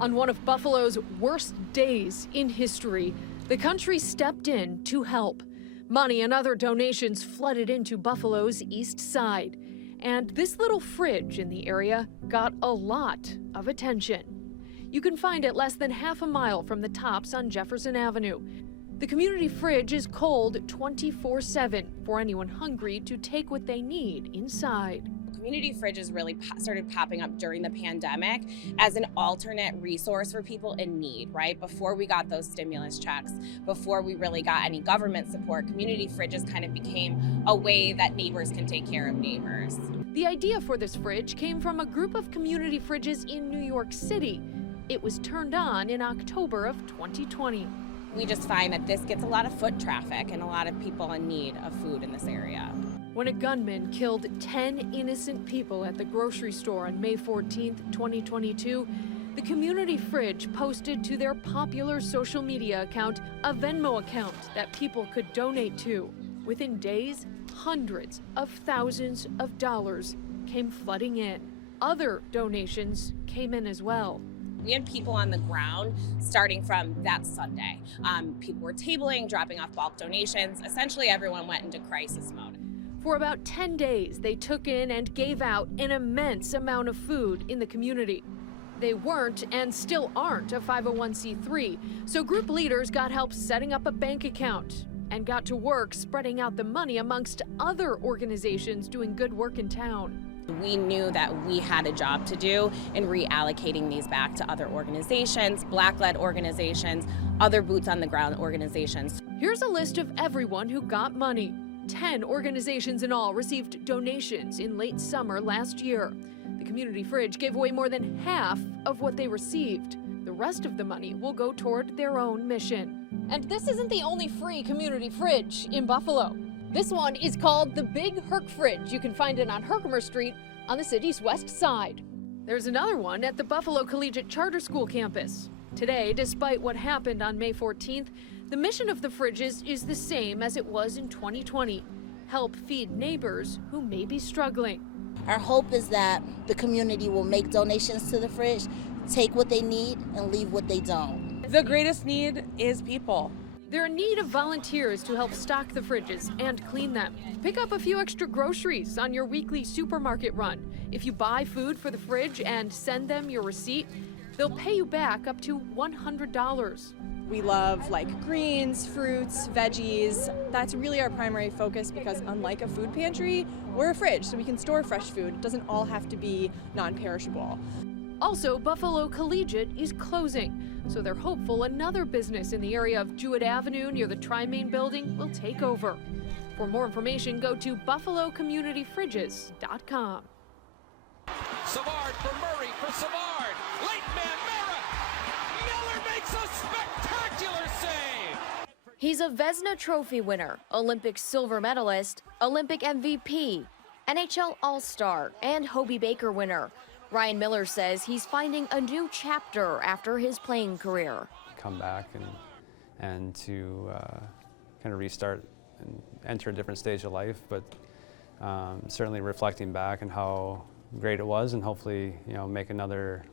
On one of Buffalo's worst days in history, the country stepped in to help. Money and other donations flooded into Buffalo's east side. And this little fridge in the area got a lot of attention. You can find it less than half a mile from the Tops on Jefferson Avenue. The community fridge is cold 24/7 for anyone hungry to take what they need inside. Community fridges really started popping up during the pandemic as an alternate resource for people in need, right? Before we got those stimulus checks, before we really got any government support, community fridges kind of became a way that neighbors can take care of neighbors. The idea for this fridge came from a group of community fridges in New York City. It was turned on in October of 2020. We just find that this gets a lot of foot traffic and a lot of people in need of food in this area. When a gunman killed 10 innocent people at the grocery store on May 14th, 2022, the community fridge posted to their popular social media account a Venmo account that people could donate to. Within days, hundreds of thousands of dollars came flooding in. Other donations came in as well. We had people on the ground starting from that Sunday. People were tabling, dropping off bulk donations. Essentially, everyone went into crisis mode. For about 10 days, they took in and gave out an immense amount of food in the community. They weren't and still aren't a 501c3, so group leaders got help setting up a bank account and got to work spreading out the money amongst other organizations doing good work in town. We knew that we had a job to do in reallocating these back to other organizations, Black-led organizations, other boots-on-the-ground organizations. Here's a list of everyone who got money. 10 organizations in all received donations in late summer last year. The community fridge gave away more than half of what they received. The rest of the money will go toward their own mission. And this isn't the only free community fridge in Buffalo. This one is called the Big Herc Fridge. You can find it on Herkimer Street on the city's west side. There's another one at the Buffalo Collegiate Charter School campus. Today, despite what happened on May 14th, the mission of the fridges is the same as it was in 2020. Help feed neighbors who may be struggling. Our hope is that the community will make donations to the fridge, take what they need, and leave what they don't. The greatest need is people. They're in need of volunteers to help stock the fridges and clean them. Pick up a few extra groceries on your weekly supermarket run. If you buy food for the fridge and send them your receipt, they'll pay you back up to $100. We love greens, fruits, veggies. That's really our primary focus because unlike a food pantry, we're a fridge, so we can store fresh food. It doesn't all have to be non-perishable. Also, Buffalo Collegiate is closing, so they're hopeful another business in the area of Jewett Avenue near the Tri-Main building will take over. For more information, go to buffalocommunityfridges.com. Savard for Murray for Savard. Late man Mara. Miller makes a spectacular save. He's a Vezina Trophy winner, Olympic silver medalist, Olympic MVP, NHL All-Star, and Hobie Baker winner. Ryan Miller says he's finding a new chapter after his playing career. Come back and to kind of restart and enter a different stage of life, but certainly reflecting back on how great it was, and hopefully make another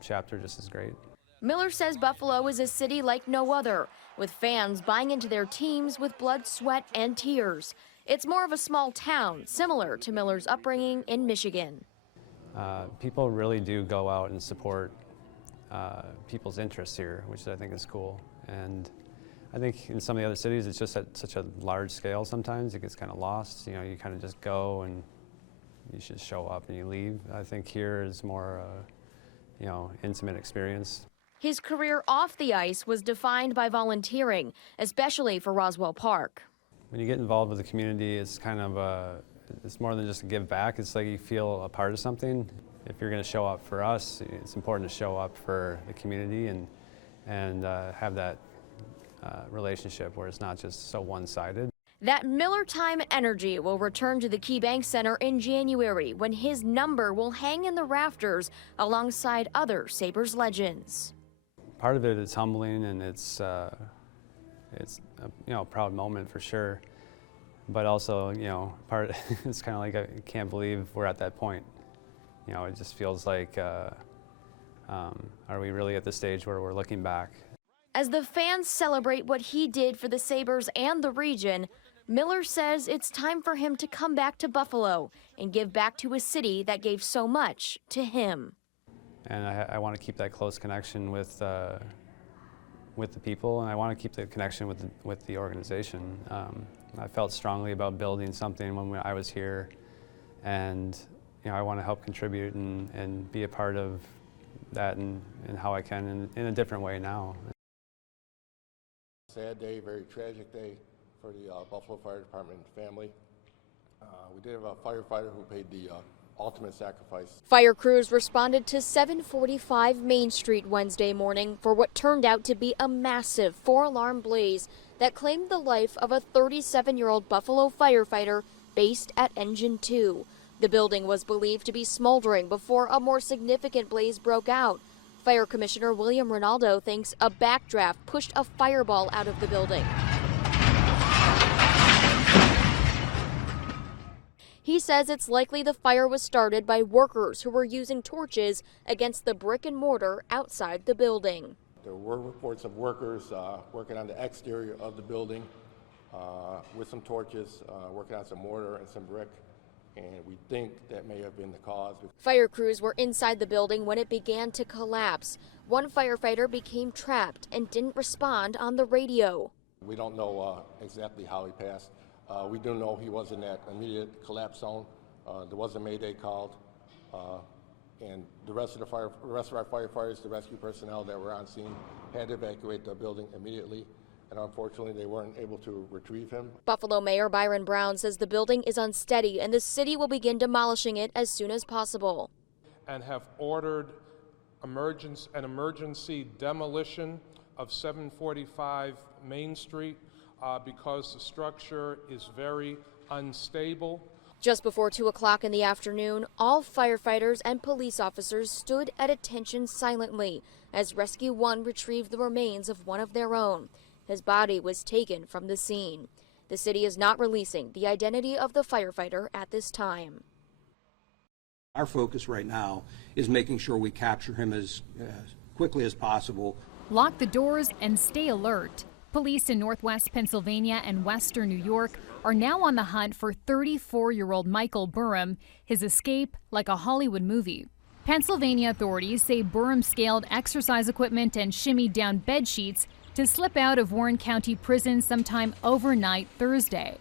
chapter just as great. Miller says Buffalo is a city like no other, with fans buying into their teams with blood, sweat, and tears. It's more of a small town, similar to Miller's upbringing in Michigan. People really do go out and support people's interests here, which I think is cool. And I think in some of the other cities, it's just at such a large scale sometimes, it gets kind of lost. You kind of just go and you should show up and you leave. I think here is more, intimate experience. His career off the ice was defined by volunteering, especially for Roswell Park. When you get involved with the community, it's kind of it's more than just a give back. It's like you feel a part of something. If you're going to show up for us, it's important to show up for the community and have that relationship where it's not just so one-sided. That Miller time energy will return to the KeyBank Center in January when his number will hang in the rafters alongside other Sabres legends. Part of it is humbling, and it's a proud moment for sure. But also, it's kind of like I can't believe we're at that point. It just feels like Are we really at the stage where we're looking back? As the fans celebrate what he did for the Sabres and the region, Miller says it's time for him to come back to Buffalo and give back to a city that gave so much to him. And I want to keep that close connection with the people, and I want to keep the connection with the organization. I felt strongly about building something when I was here, and I want to help contribute and be a part of that and how I can in a different way now. Sad day, very tragic day for the Buffalo Fire Department family. We did have a firefighter who paid the ultimate sacrifice. Fire crews responded to 745 Main Street Wednesday morning for what turned out to be a massive 4-alarm blaze that claimed the life of a 37-year-old Buffalo firefighter based at Engine 2. The building was believed to be smoldering before a more significant blaze broke out. Fire Commissioner William Ronaldo thinks a backdraft pushed a fireball out of the building. He says it's likely the fire was started by workers who were using torches against the brick and mortar outside the building. There were reports of workers working on the exterior of the building with some torches, working on some mortar and some brick, and we think that may have been the cause. Fire crews were inside the building when it began to collapse. One firefighter became trapped and didn't respond on the radio. We don't know exactly how he passed. We do know he was in that immediate collapse zone. There was a mayday called, and the rest of our firefighters, the rescue personnel that were on scene, had to evacuate the building immediately, and unfortunately they weren't able to retrieve him. Buffalo Mayor Byron Brown says the building is unsteady and the city will begin demolishing it as soon as possible. And have ordered an emergency demolition of 745 Main Street because the structure is very unstable. Just before 2 o'clock in the afternoon, all firefighters and police officers stood at attention silently as Rescue 1 retrieved the remains of one of their own. His body was taken from the scene. The city is not releasing the identity of the firefighter at this time. Our focus right now is making sure we capture him as quickly as possible. Lock the doors and stay alert. Police in Northwest Pennsylvania and Western New York are now on the hunt for 34-year-old Michael Burham, his escape like a Hollywood movie. Pennsylvania authorities say Burham scaled exercise equipment and shimmied down bed sheets to slip out of Warren County Prison sometime overnight Thursday.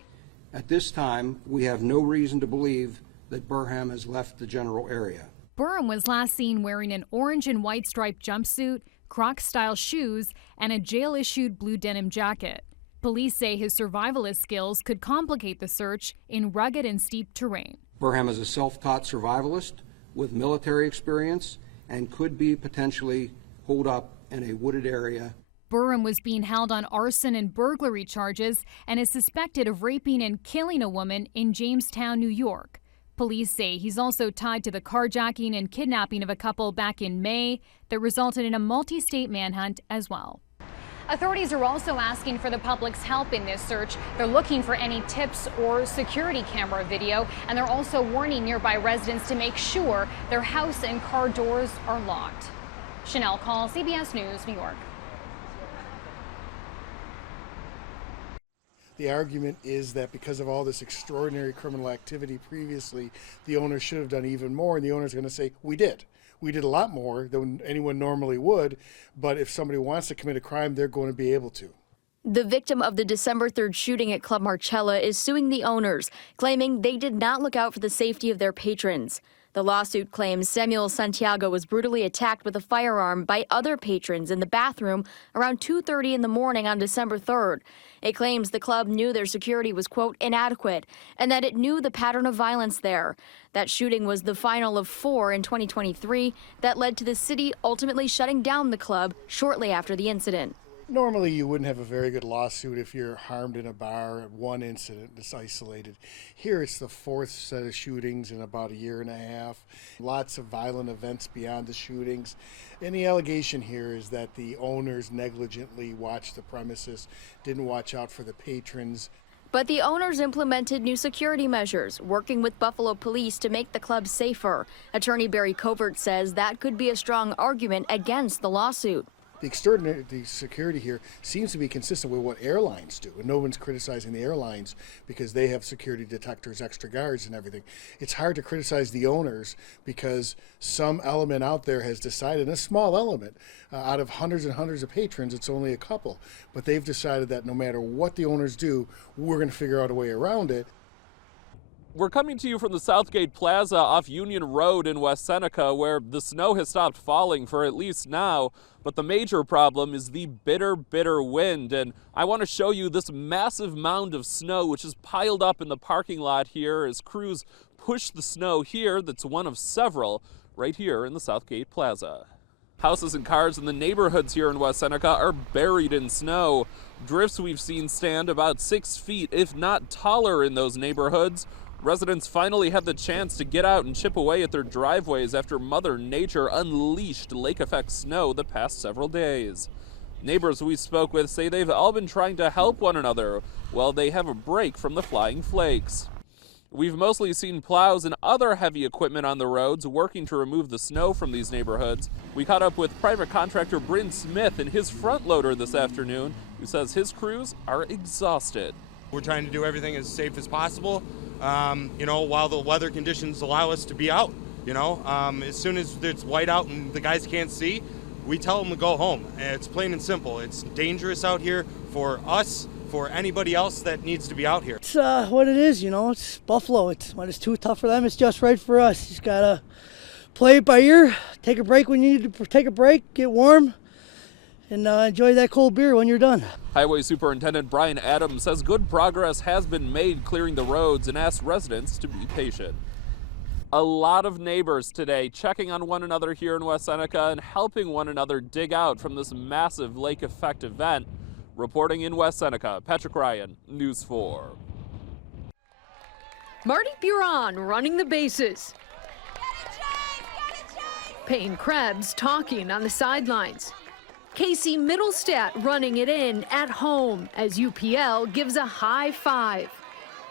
At this time, we have no reason to believe that Burham has left the general area. Burham was last seen wearing an orange and white striped jumpsuit, Crocs-style shoes, and a jail-issued blue denim jacket. Police say his survivalist skills could complicate the search in rugged and steep terrain. Burham is a self-taught survivalist with military experience and could be potentially holed up in a wooded area. Burham was being held on arson and burglary charges and is suspected of raping and killing a woman in Jamestown, New York. Police say he's also tied to the carjacking and kidnapping of a couple back in May that resulted in a multi-state manhunt as well. Authorities are also asking for the public's help in this search. They're looking for any tips or security camera video, and they're also warning nearby residents to make sure their house and car doors are locked. Chanel Call, CBS News, New York. The argument is that because of all this extraordinary criminal activity previously, the owner should have done even more, and the owner's going to say, we did. We did a lot more than anyone normally would, but if somebody wants to commit a crime, they're going to be able to. The victim of the December 3rd shooting at Club Marcella is suing the owners, claiming they did not look out for the safety of their patrons. The lawsuit claims Samuel Santiago was brutally attacked with a firearm by other patrons in the bathroom around 2:30 in the morning on December 3rd. It claims the club knew their security was, quote, inadequate, and that it knew the pattern of violence there. That shooting was the final of 4 in 2023 that led to the city ultimately shutting down the club shortly after the incident. Normally, you wouldn't have a very good lawsuit if you're harmed in a bar at one incident that's isolated. Here, it's the 4th set of shootings in about a year and a half. Lots of violent events beyond the shootings. And the allegation here is that the owners negligently watched the premises, didn't watch out for the patrons. But the owners implemented new security measures, working with Buffalo police to make the club safer. Attorney Barry Covert says that could be a strong argument against the lawsuit. The security here seems to be consistent with what airlines do, and no one's criticizing the airlines because they have security detectors, extra guards, and everything. It's hard to criticize the owners because some element out there has decided, a small element, out of hundreds and hundreds of patrons, it's only a couple, but they've decided that no matter what the owners do, we're going to figure out a way around it. We're coming to you from the Southgate Plaza off Union Road in West Seneca, where the snow has stopped falling for at least now, but the major problem is the bitter, bitter wind. And I want to show you this massive mound of snow which is piled up in the parking lot here as crews push the snow here. That's one of several right here in the Southgate Plaza. Houses and cars in the neighborhoods here in West Seneca are buried in snow. Drifts we've seen stand about 6 feet, if not taller, in those neighborhoods. Residents finally have the chance to get out and chip away at their driveways after Mother Nature unleashed lake-effect snow the past several days. Neighbors we spoke with say they've all been trying to help one another while they have a break from the flying flakes. We've mostly seen plows and other heavy equipment on the roads working to remove the snow from these neighborhoods. We caught up with private contractor Bryn Smith and his front loader this afternoon, who says his crews are exhausted. We're trying to do everything as safe as possible, while the weather conditions allow us to be out. As soon as it's white out and the guys can't see, we tell them to go home. It's plain and simple. It's dangerous out here for us, for anybody else that needs to be out here. It's what it is, it's Buffalo. When it's too tough for them, it's just right for us. You just gotta play it by ear, take a break when you need to take a break, get warm, and enjoy that cold beer when you're done. Highway Superintendent Brian Adams says good progress has been made clearing the roads and asks residents to be patient. A lot of neighbors today checking on one another here in West Seneca and helping one another dig out from this massive lake effect event. Reporting in West Seneca, Patrick Ryan, News 4. Marty Buron running the bases. Payne Krebs talking on the sidelines. Casey Middlestat running it in at home as UPL gives a high five.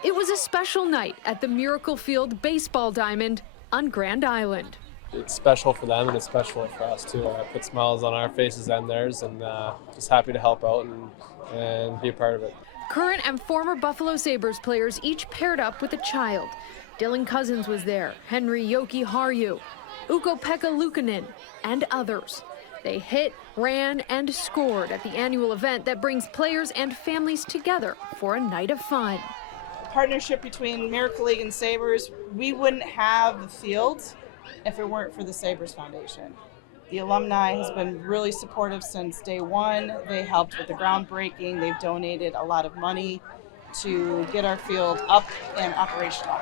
It was a special night at the Miracle Field Baseball Diamond on Grand Island. It's special for them and it's special for us too. Put smiles on our faces and theirs, and just happy to help out and be a part of it. Current and former Buffalo Sabres players each paired up with a child. Dylan Cousins was there, Henry Yoki Harju, Ukko-Pekka Luukkonen, and others. They hit, ran, and scored at the annual event that brings players and families together for a night of fun. Partnership between Miracle League and Sabres, we wouldn't have the field if it weren't for the Sabres Foundation. The alumni has been really supportive since day one. They helped with the groundbreaking. They've donated a lot of money to get our field up and operational.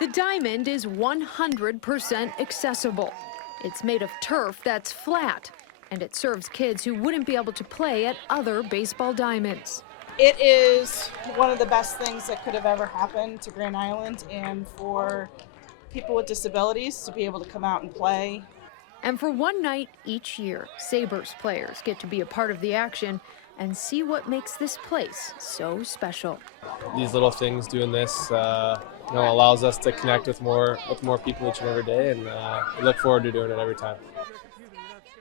The diamond is 100% accessible. It's made of turf that's flat, and it serves kids who wouldn't be able to play at other baseball diamonds. It is one of the best things that could have ever happened to Grand Island and for people with disabilities to be able to come out and play. And for one night each year, Sabres players get to be a part of the action and see what makes this place so special. These little things, doing this, allows us to connect with more people each and every day, and we look forward to doing it every time.